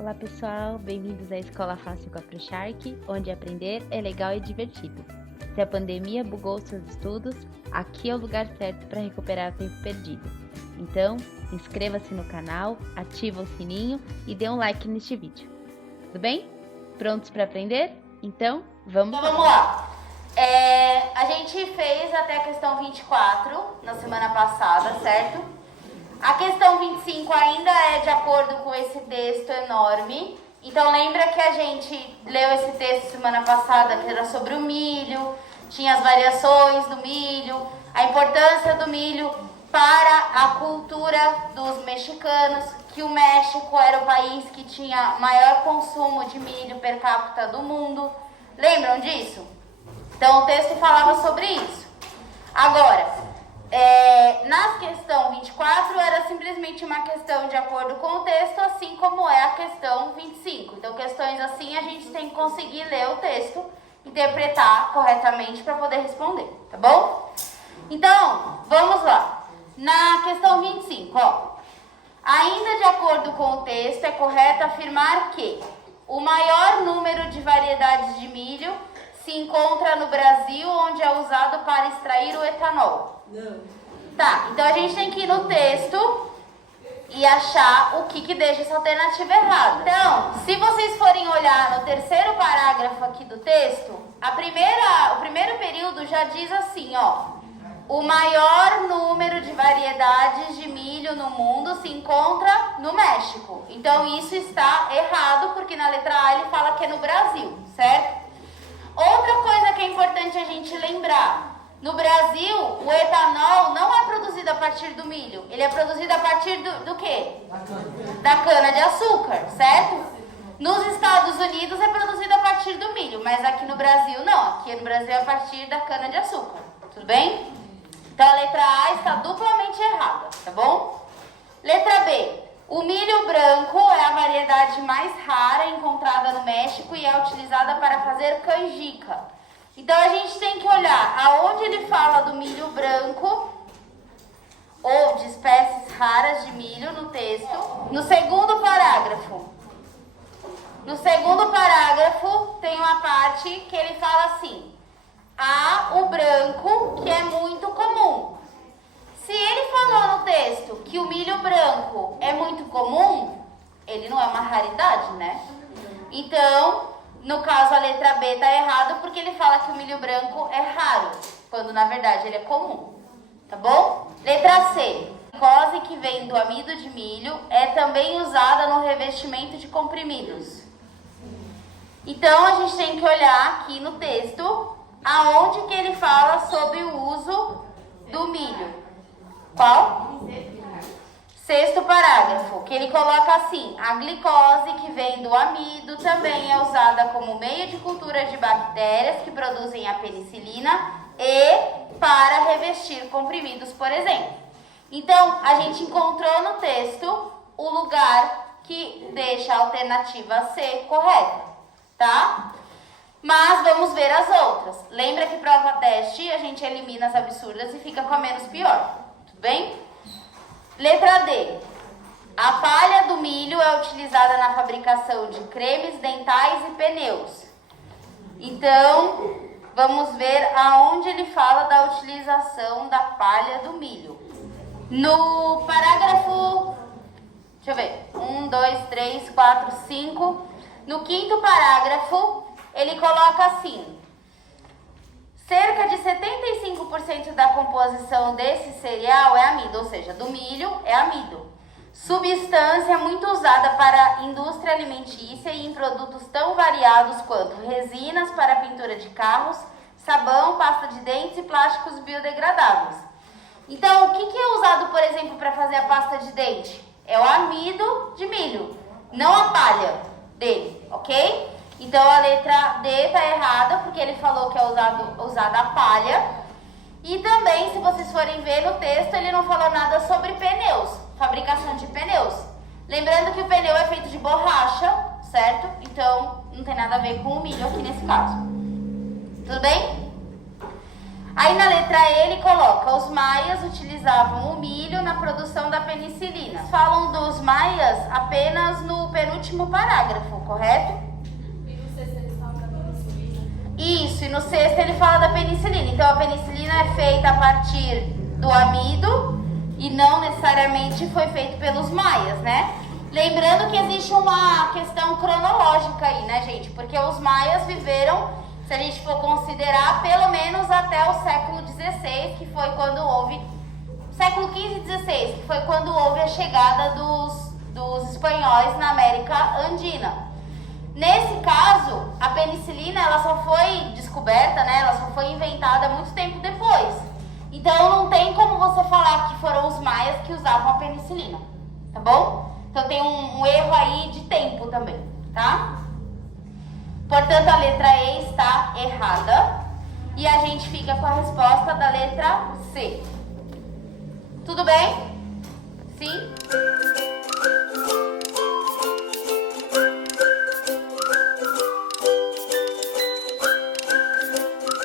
Olá pessoal, bem-vindos à Escola Fácil com a ProShark, onde aprender é legal e divertido. Se a pandemia bugou seus estudos, aqui é o lugar certo para recuperar o tempo perdido. Então, inscreva-se no canal, ativa o sininho e dê um like neste vídeo. Tudo bem? Prontos para aprender? Então, vamos lá! A gente fez até a questão 24 na semana passada, certo? A questão 25 ainda é de acordo com esse texto enorme. Então lembra que a gente leu esse texto semana passada, que era sobre o milho, tinha as variações do milho, a importância do milho para a cultura dos mexicanos, que o México era o país que tinha maior consumo de milho per capita do mundo. Lembram disso? Então o texto falava sobre isso. Agora, na questão 24 era simplesmente uma questão de acordo com o texto, assim como é a questão 25. Então questões assim a gente tem que conseguir ler o texto, interpretar corretamente para poder responder, tá bom? Então, vamos lá. Na questão 25, ainda de acordo com o texto, é correto afirmar que o maior número de variedades de milho se encontra no Brasil, onde é usado para extrair o etanol. Não. Tá, então a gente tem que ir no texto e achar o que deixa essa alternativa errada. Então, se vocês forem olhar no terceiro parágrafo aqui do texto, o primeiro período já diz assim, o maior número de variedades de milho no mundo se encontra no México. Então isso está errado, porque na letra A ele fala que é no Brasil, certo? Outra coisa que é importante a gente lembrar, no Brasil o etanol não é produzido a partir do milho, ele é produzido a partir do quê? Da cana de açúcar, certo? Nos Estados Unidos é produzido a partir do milho, mas aqui no Brasil não, aqui no Brasil é a partir da cana de açúcar, tudo bem? Então a letra A está duplamente errada, tá bom? Letra B. O milho branco é a variedade mais rara encontrada no México e é utilizada para fazer canjica. Então a gente tem que olhar aonde ele fala do milho branco ou de espécies raras de milho no texto. No segundo parágrafo tem uma parte que ele fala assim: há o branco que é muito comum. Se ele falou no texto que o milho branco é muito comum, ele não é uma raridade, né? Então, no caso, a letra B está errado porque ele fala que o milho branco é raro, quando na verdade ele é comum, tá bom? Letra C. A glicose que vem do amido de milho é também usada no revestimento de comprimidos. Então, a gente tem que olhar aqui no texto aonde que ele fala sobre o uso do milho. Qual? Sexto parágrafo, que ele coloca assim: a glicose que vem do amido também é usada como meio de cultura de bactérias que produzem a penicilina e para revestir comprimidos, por exemplo. Então, a gente encontrou no texto o lugar que deixa a alternativa C correta, tá? Mas vamos ver as outras. Lembra que prova teste a gente elimina as absurdas e fica com a menos pior. Tudo bem? Letra D. A palha do milho é utilizada na fabricação de cremes dentais e pneus. Então, vamos ver aonde ele fala da utilização da palha do milho. No parágrafo, deixa eu ver, 1, 2, 3, 4, 5. No quinto parágrafo, ele coloca assim: cerca de 75% da composição desse cereal é amido, ou seja, do milho é amido. Substância muito usada para a indústria alimentícia e em produtos tão variados quanto resinas para pintura de carros, sabão, pasta de dentes e plásticos biodegradáveis. Então, o que é usado, por exemplo, para fazer a pasta de dente? É o amido de milho, não a palha dele, ok? Então a letra D está errada, porque ele falou que é usada a palha. E também, se vocês forem ver no texto, ele não falou nada sobre pneus, fabricação de pneus. Lembrando que o pneu é feito de borracha, certo? Então não tem nada a ver com o milho aqui nesse caso. Tudo bem? Aí na letra E ele coloca: os maias utilizavam o milho na produção da penicilina. Falam dos maias apenas no penúltimo último parágrafo, correto? E no sexto ele fala da penicilina. Isso, e no sexto ele fala da penicilina. Então a penicilina é feita a partir do amido e não necessariamente foi feito pelos maias, né? Lembrando que existe uma questão cronológica aí, né, gente? Porque os maias viveram, se a gente for considerar, pelo menos até o século XVI, que foi quando houve... Século XV e XVI, que foi quando houve a chegada dos espanhóis na América Andina. Nesse caso, a penicilina ela só foi descoberta, né? Ela só foi inventada muito tempo depois. Então não tem como você falar que foram os maias que usavam a penicilina, tá bom? Então tem um erro aí de tempo também, tá? Portanto, a letra E está errada e a gente fica com a resposta da letra C. Tudo bem? Sim?